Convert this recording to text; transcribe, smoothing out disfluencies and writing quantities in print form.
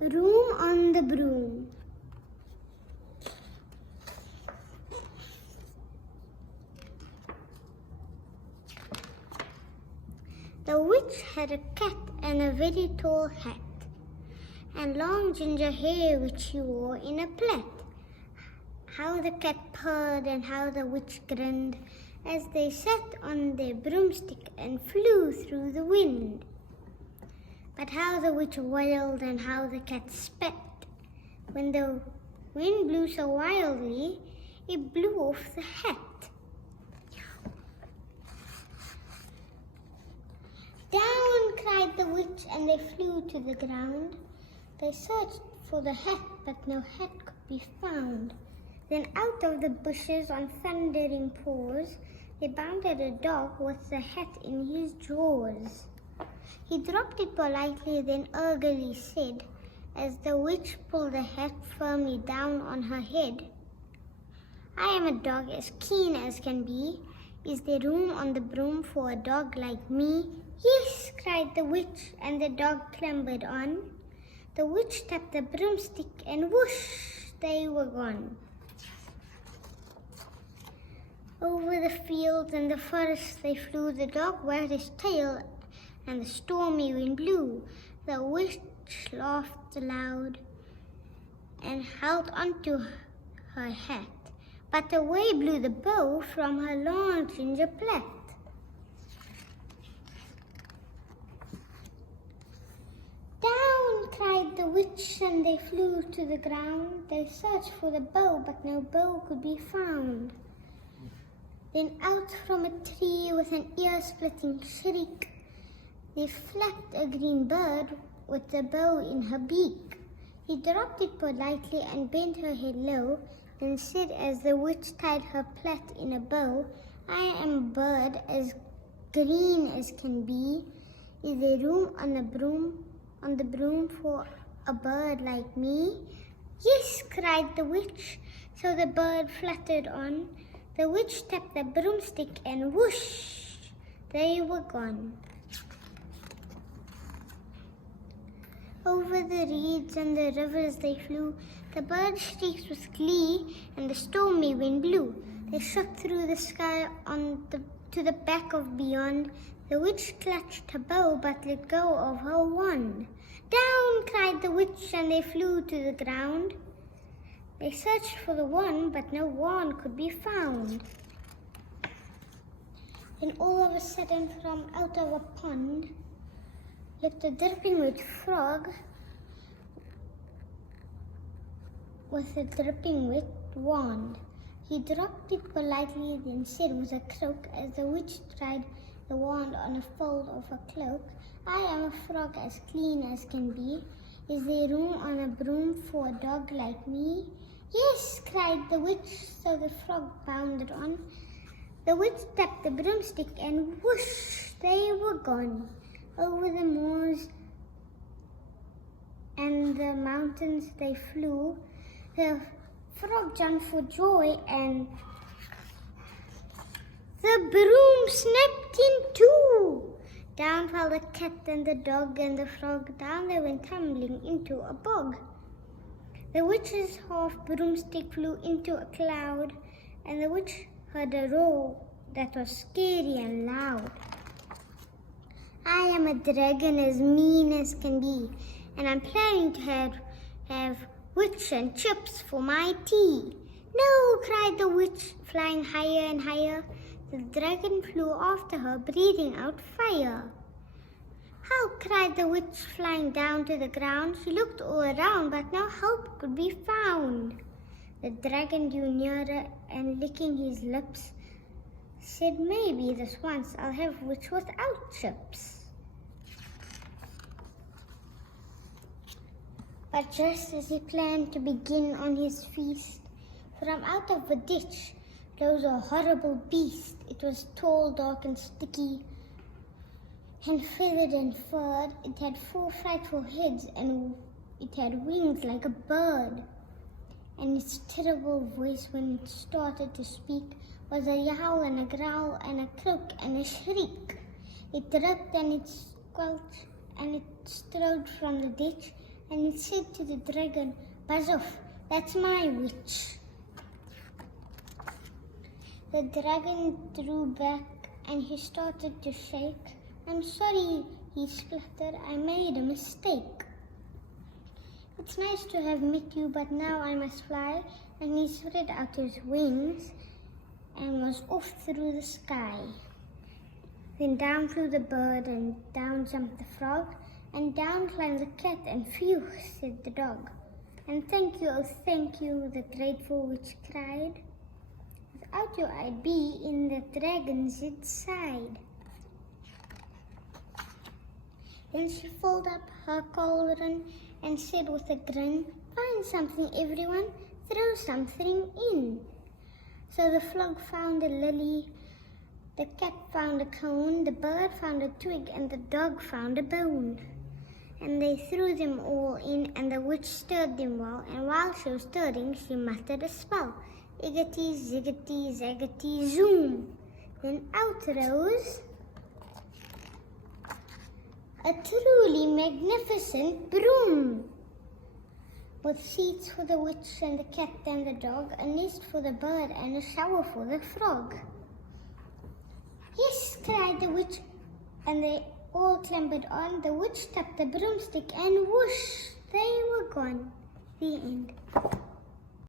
Room on the broom. The witch had a cat and a very tall hat, and long ginger hair which she wore in a plait. How the cat purred and how the witch grinned as they sat on their broomstick and flew through the wind. But how the witch wailed and how the cat spat. When the wind blew so wildly, it blew off the hat. Down cried the witch and they flew to the ground. They searched for the hat, but no hat could be found. Then out of the bushes on thundering paws, they bounded a dog with the hat in his jaws. He dropped it politely, then eagerly said, as the witch pulled the hat firmly down on her head, "I am a dog as keen as can be. Is there room on the broom for a dog like me?" "Yes," cried the witch, and the dog clambered on. The witch tapped the broomstick and whoosh, they were gone. Over the fields and the forest they flew. The dog wagged his tail and the stormy wind blew. The witch laughed aloud and held onto her hat, but away blew the bow from her long ginger plait. Down cried the witch and they flew to the ground. They searched for the bow, but no bow could be found. Then out from a tree with an ear-splitting shriek, there flapped a green bird with the bow in her beak. He dropped it politely and bent her head low, then said as the witch tied her plait in a bow, "I am a bird as green as can be. Is there room on the broom for a bird like me?" "Yes," cried the witch. So the bird fluttered on. The witch tapped the broomstick and whoosh, they were gone. Over the reeds and the rivers they flew. The bird shrieked with glee and the stormy wind blew. They shot through the sky to the back of beyond. The witch clutched her bow but let go of her wand. Down cried the witch and they flew to the ground. They searched for the wand, but no wand could be found. Then all of a sudden from out of a pond leapt a dripping wet frog with a dripping wet wand. He dropped it politely, then said with a croak, as the witch tried the wand on a fold of a cloak, "I am a frog as clean as can be. Is there room on a broom for a dog like me?" "Yes," cried the witch, so the frog bounded on. The witch tapped the broomstick and whoosh, they were gone. Over the moors and the mountains they flew. The frog jumped for joy and the broom snapped in two. Down fell the cat and the dog and the frog. Down they went tumbling into a bog. The witch's half broomstick flew into a cloud, and the witch heard a roar that was scary and loud. "I am a dragon as mean as can be, and I'm planning to have witch and chips for my tea." "No," cried the witch, flying higher and higher. The dragon flew after her, breathing out fire. "How!" cried the witch, flying down to the ground. She looked all around, but no help could be found. The dragon drew nearer and, licking his lips, said, "Maybe this once I'll have witch without chips." But just as he planned to begin on his feast, from out of a ditch rose a horrible beast. It was tall, dark, and sticky, and feathered and furred. It had 4 frightful heads, and it had wings like a bird. And its terrible voice, when it started to speak, was a yowl and a growl and a croak and a shriek. It dripped and it squelched and it strode from the ditch and it said to the dragon, "Buzz off, that's my witch." The dragon drew back and he started to shake. "I'm sorry," he spluttered, "I made a mistake. It's nice to have met you, but now I must fly." And he spread out his wings and was off through the sky. Then down flew the bird, and down jumped the frog, and down climbed the cat, and "Phew," said the dog. "And thank you, oh thank you," the grateful witch cried. "Without you I'd be in the dragon's inside." Then she filled up her cauldron and said with a grin, "Find something, everyone, throw something in." So the frog found a lily, the cat found a cone, the bird found a twig, and the dog found a bone. And they threw them all in, and the witch stirred them well, and while she was stirring, she muttered a spell. Iggity, ziggity, zaggity, zoom. Then out rose a truly magnificent broom, with seats for the witch and the cat and the dog, a nest for the bird, and a shower for the frog. "Yes," cried the witch, and they all clambered on. The witch tapped the broomstick, and whoosh, they were gone. The end.